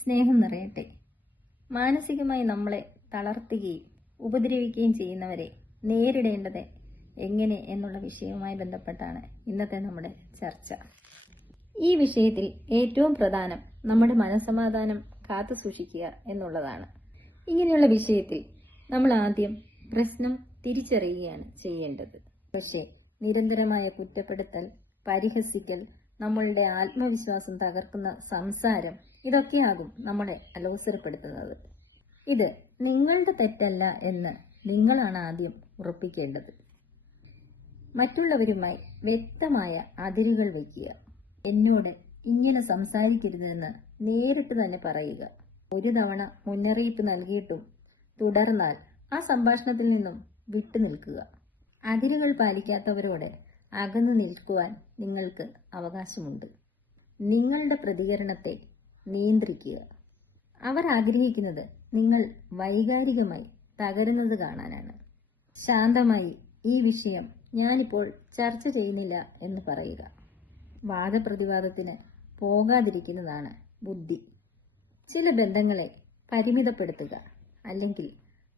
സ്നേഹം നിറയട്ടെ. മാനസികമായി നമ്മളെ തളർത്തുകയും ഉപദ്രവിക്കുകയും ചെയ്യുന്നവരെ നേരിടേണ്ടത് എങ്ങനെ എന്നുള്ള വിഷയവുമായി ബന്ധപ്പെട്ടാണ് ഇന്നത്തെ നമ്മുടെ ചർച്ച. ഈ വിഷയത്തിൽ ഏറ്റവും പ്രധാനം നമ്മുടെ മനസ്സമാധാനം കാത്തു സൂക്ഷിക്കുക എന്നുള്ളതാണ്. ഇങ്ങനെയുള്ള വിഷയത്തിൽ നമ്മൾ ആദ്യം പ്രശ്നം തിരിച്ചറിയുകയാണ് ചെയ്യേണ്ടത്. പക്ഷേ നിരന്തരമായ കുറ്റപ്പെടുത്തൽ, പരിഹസിക്കൽ, നമ്മളുടെ ആത്മവിശ്വാസം തകർക്കുന്ന സംസാരം, ഇതൊക്കെയാകും നമ്മളെ അലോസരപ്പെടുത്തുന്നത്. ഇത് നിങ്ങളുടെ തെറ്റല്ല എന്ന് നിങ്ങളാണ് ആദ്യം ഉറപ്പിക്കേണ്ടത്. മറ്റുള്ളവരുമായി വ്യക്തമായ അതിരുകൾ വയ്ക്കുക. എന്നോട് ഇങ്ങനെ സംസാരിക്കരുതെന്ന് നേരിട്ട് തന്നെ പറയുക. ഒരു തവണ മുന്നറിയിപ്പ് നൽകിയിട്ടും തുടർന്നാൽ ആ സംഭാഷണത്തിൽ നിന്നും വിട്ടുനിൽക്കുക. അതിരുകൾ പാലിക്കാത്തവരോട് അകന്നു നിൽക്കുവാൻ നിങ്ങൾക്ക് അവകാശമുണ്ട്. നിങ്ങളുടെ പ്രതികരണത്തെ നിയന്ത്രിക്കുക. അവർ ആഗ്രഹിക്കുന്നത് നിങ്ങൾ വൈകാരികമായി തകരുന്നത് കാണാനാണ്. ശാന്തമായി ഈ വിഷയം ഞാനിപ്പോൾ ചർച്ച ചെയ്യുന്നില്ല എന്ന് പറയുക. വാദപ്രതിവാദത്തിന് പോകാതിരിക്കുന്നതാണ് ബുദ്ധി. ചില ബന്ധങ്ങളെ പരിമിതപ്പെടുത്തുക, അല്ലെങ്കിൽ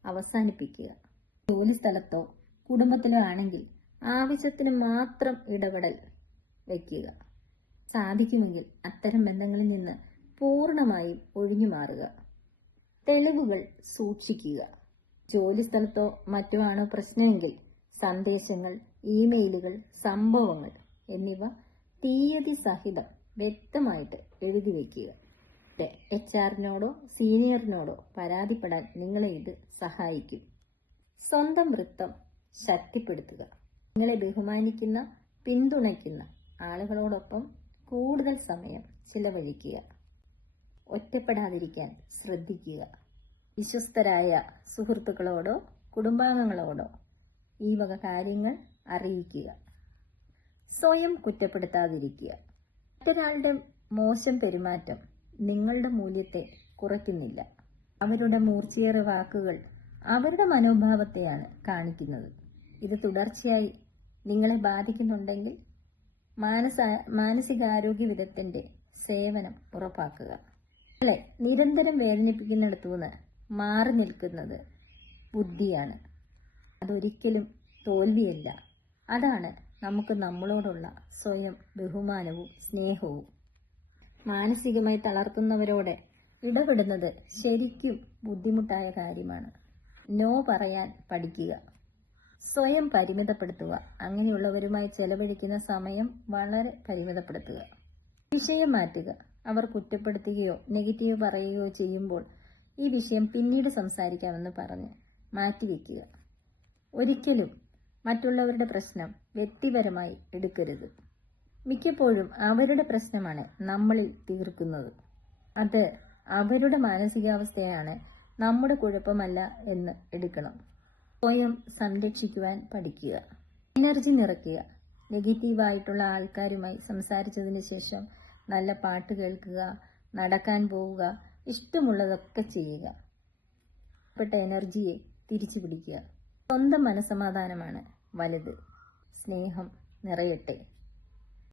അവസാനിപ്പിക്കുക. ജോലിസ്ഥലത്തോ കുടുംബത്തിലോ ആണെങ്കിൽ ആവശ്യത്തിന് മാത്രം ഇടപെടൽ വയ്ക്കുക. സാധിക്കുമെങ്കിൽ അത്തരം ബന്ധങ്ങളിൽ നിന്ന് പൂർണ്ണമായും ഒഴിഞ്ഞു മാറുക. തെളിവുകൾ സൂക്ഷിക്കുക. ജോലിസ്ഥലത്തോ മറ്റോ ആണോ പ്രശ്നമെങ്കിൽ സന്ദേശങ്ങൾ, ഇമെയിലുകൾ, സംഭവങ്ങൾ എന്നിവ തീയതി സഹിതം വ്യക്തമായിട്ട് എഴുതി വയ്ക്കുക. HR-നോടോ സീനിയറിനോടോ പരാതിപ്പെടാൻ നിങ്ങളെ ഇത് സഹായിക്കും. സ്വന്തം വൃത്തം ശക്തിപ്പെടുത്തുക. നിങ്ങളെ ബഹുമാനിക്കുന്ന, പിന്തുണയ്ക്കുന്ന ആളുകളോടൊപ്പം കൂടുതൽ സമയം ചിലവഴിക്കുക. ഒറ്റപ്പെടാതിരിക്കാൻ ശ്രദ്ധിക്കുക. വിശ്വസ്തരായ സുഹൃത്തുക്കളോടോ കുടുംബാംഗങ്ങളോടോ ഈ വക കാര്യങ്ങൾ അറിയിക്കുക. സ്വയം കുറ്റപ്പെടുത്താതിരിക്കുക. മറ്റൊരാളുടെ മോശം പെരുമാറ്റം നിങ്ങളുടെ മൂല്യത്തെ കുറയ്ക്കുന്നില്ല. അവരുടെ മൂർച്ചയേറിയ വാക്കുകൾ അവരുടെ മനോഭാവത്തെയാണ് കാണിക്കുന്നത്. ഇത് തുടർച്ചയായി നിങ്ങളെ ബാധിക്കുന്നുണ്ടെങ്കിൽ മാനസികാരോഗ്യ വിദഗ്ധന്റെ സേവനം ഉറപ്പാക്കുക. നിങ്ങളെ നിരന്തരം വേദനിപ്പിക്കുന്നിടത്തുനിന്ന് മാറി നിൽക്കുന്നത് ബുദ്ധിയാണ്. അതൊരിക്കലും തോൽവിയല്ല. അതാണ് നമുക്ക് നമ്മളോടുള്ള സ്വയം ബഹുമാനവും സ്നേഹവും. മാനസികമായി തളർത്തുന്നവരോട് ഇടപെടുന്നത് ശരിക്കും ബുദ്ധിമുട്ടായ കാര്യമാണ്. നോ പറയാൻ പഠിക്കുക. സ്വയം പരിമിതപ്പെടുത്തുക. അങ്ങനെയുള്ളവരുമായി ചെലവഴിക്കുന്ന സമയം വളരെ പരിമിതപ്പെടുത്തുക. വിഷയം മാറ്റുക. അവർ കുറ്റപ്പെടുത്തുകയോ നെഗറ്റീവ് പറയുകയോ ചെയ്യുമ്പോൾ ഈ വിഷയം പിന്നീട് സംസാരിക്കാമെന്ന് പറഞ്ഞ് മാറ്റിവെക്കുക. ഒരിക്കലും മറ്റുള്ളവരുടെ പ്രശ്നം വ്യക്തിപരമായി എടുക്കരുത്. മിക്കപ്പോഴും അവരുടെ പ്രശ്നമാണ് നമ്മളിൽ തീർക്കുന്നത്. അത് അവരുടെ മാനസികാവസ്ഥയാണ്, നമ്മുടെ കുഴപ്പമല്ല എന്ന് എടുക്കണം. സ്വയം സംരക്ഷിക്കുവാൻ പഠിക്കുക. എനർജി നിറയ്ക്കുക. നെഗറ്റീവായിട്ടുള്ള ആൾക്കാരുമായി സംസാരിച്ചതിന് ശേഷം നല്ല പാട്ട് കേൾക്കുക, നടക്കാൻ പോവുക, ഇഷ്ടമുള്ളതൊക്കെ ചെയ്യുക. പെട്ട എനർജിയെ തിരിച്ചു പിടിക്കുക. സ്വന്തം മനസ്സമാധാനമാണ് വലുത്. സ്നേഹം നിറയട്ടെ.